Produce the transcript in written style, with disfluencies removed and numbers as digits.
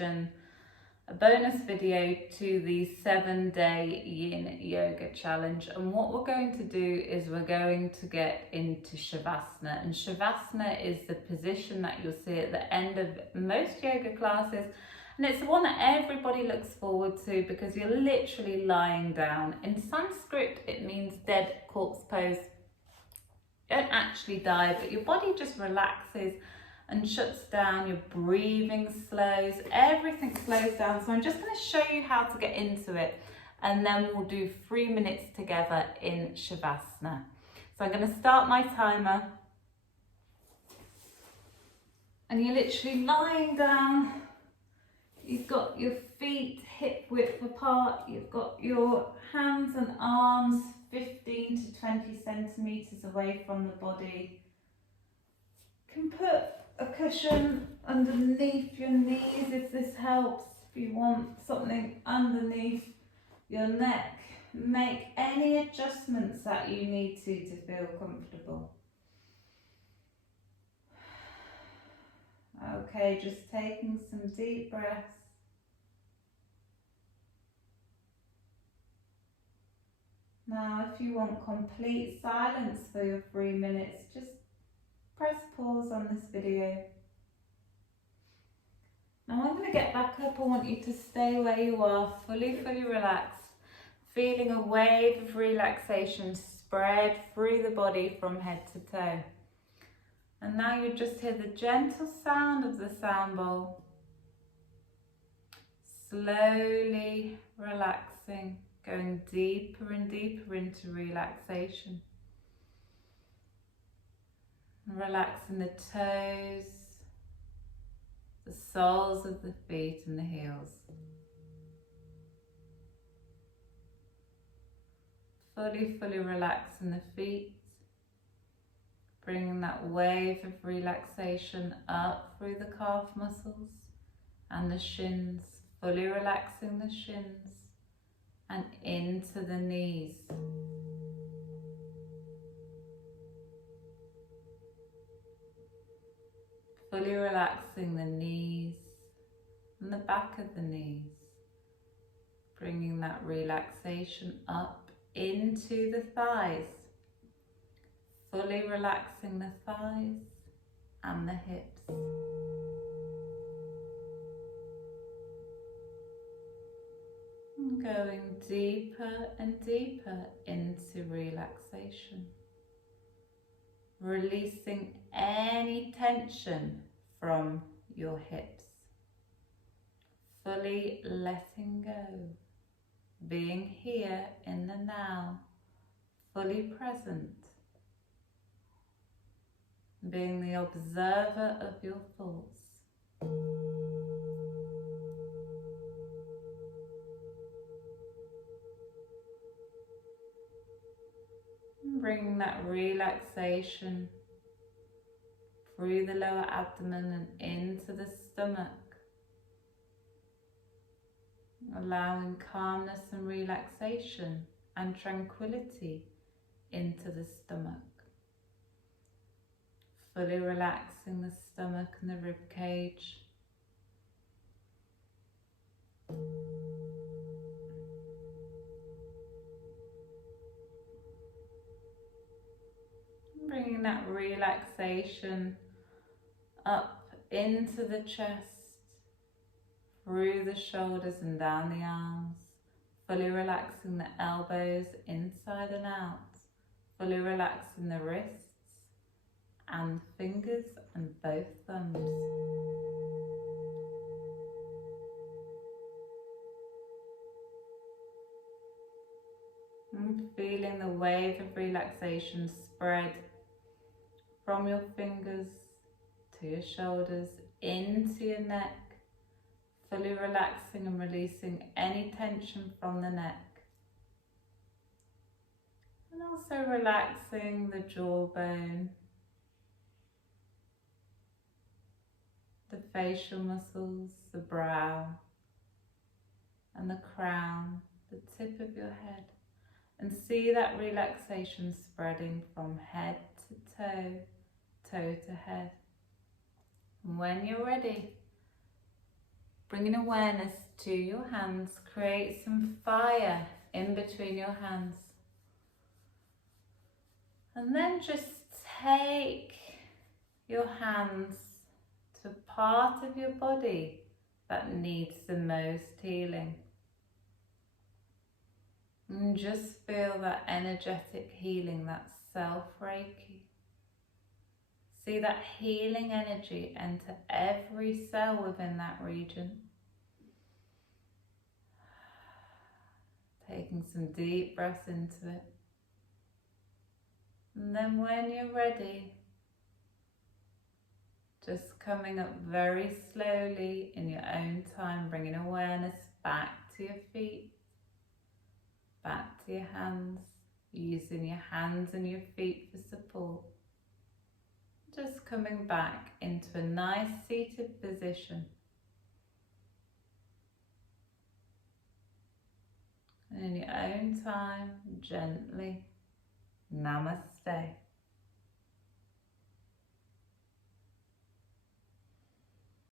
a bonus video to the 7-day Yin Yoga Challenge, and what we're going to do is we're going to get into Shavasana, and Shavasana is the position that you'll see at the end of most yoga classes, and it's the one that everybody looks forward to because you're literally lying down. In Sanskrit it means dead corpse pose. You don't actually die, but your body just relaxes and shuts down, your breathing slows, everything slows down. So I'm just going to show you how to get into it, and then we'll do 3 minutes together in Shavasana. So I'm going to start my timer, and you're literally lying down. You've got your feet hip width apart, you've got your hands and arms 15 to 20 centimeters away from the body. You can put a cushion underneath your knees if this helps. If you want something underneath your neck, make any adjustments that you need to feel comfortable. Okay, just taking some deep breaths. Now, if you want complete silence for your 3 minutes, just press pause on this video. Now I'm going to get back up. I want you to stay where you are, fully relaxed, feeling a wave of relaxation spread through the body from head to toe. And now you just hear the gentle sound of the sound bowl, slowly relaxing, going deeper and deeper into relaxation. Relaxing the toes, the soles of the feet and the heels. Fully relaxing the feet, bringing that wave of relaxation up through the calf muscles and the shins, fully relaxing the shins and into the knees. Fully relaxing the knees and the back of the knees, bringing that relaxation up into the thighs, fully relaxing the thighs and the hips. And going deeper and deeper into relaxation. Releasing any tension from your hips. Fully letting go. Being here in the now. Fully present. Being the observer of your thoughts. Bringing that relaxation through the lower abdomen and into the stomach. Allowing calmness and relaxation and tranquility into the stomach. Fully relaxing the stomach and the rib cage. Bringing that relaxation up into the chest, through the shoulders and down the arms, fully relaxing the elbows inside and out, fully relaxing the wrists and fingers and both thumbs. And feeling the wave of relaxation spread from your fingers to your shoulders, into your neck, fully relaxing and releasing any tension from the neck. And also relaxing the jawbone, the facial muscles, the brow, and the crown, the tip of your head. And see that relaxation spreading from head to toe, toe to head. And when you're ready, bringing awareness to your hands. Create some fire in between your hands. And then just take your hands to a part of your body that needs the most healing. And just feel that energetic healing, that self-Reiki. See that healing energy enter every cell within that region. Taking some deep breaths into it. And then when you're ready, just coming up very slowly in your own time, bringing awareness back to your feet, back to your hands, using your hands and your feet for support. Just coming back into a nice seated position. And in your own time, gently, namaste.